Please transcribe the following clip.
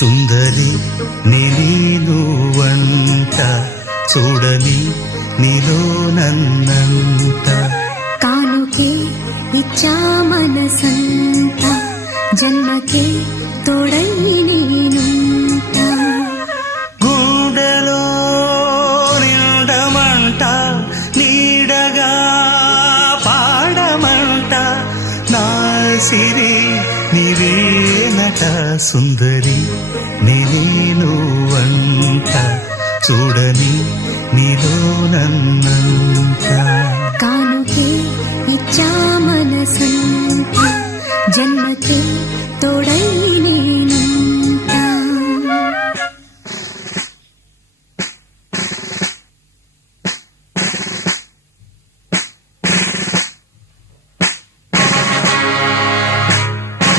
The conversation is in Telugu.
సుందరి నేను వంట చూడని నీలో నన్నంత కానుకే ఇచ్చా మనసంత జన్మకే తోడై నేనుంట గుండెలో నిండమంట నీడగా పాడమంట నా సిరి నీవేనట సుందరి నేను వంట చూడని నీలో నన్నంత కానుకే ఇచ్చా మనసంత జన్మకే తోడై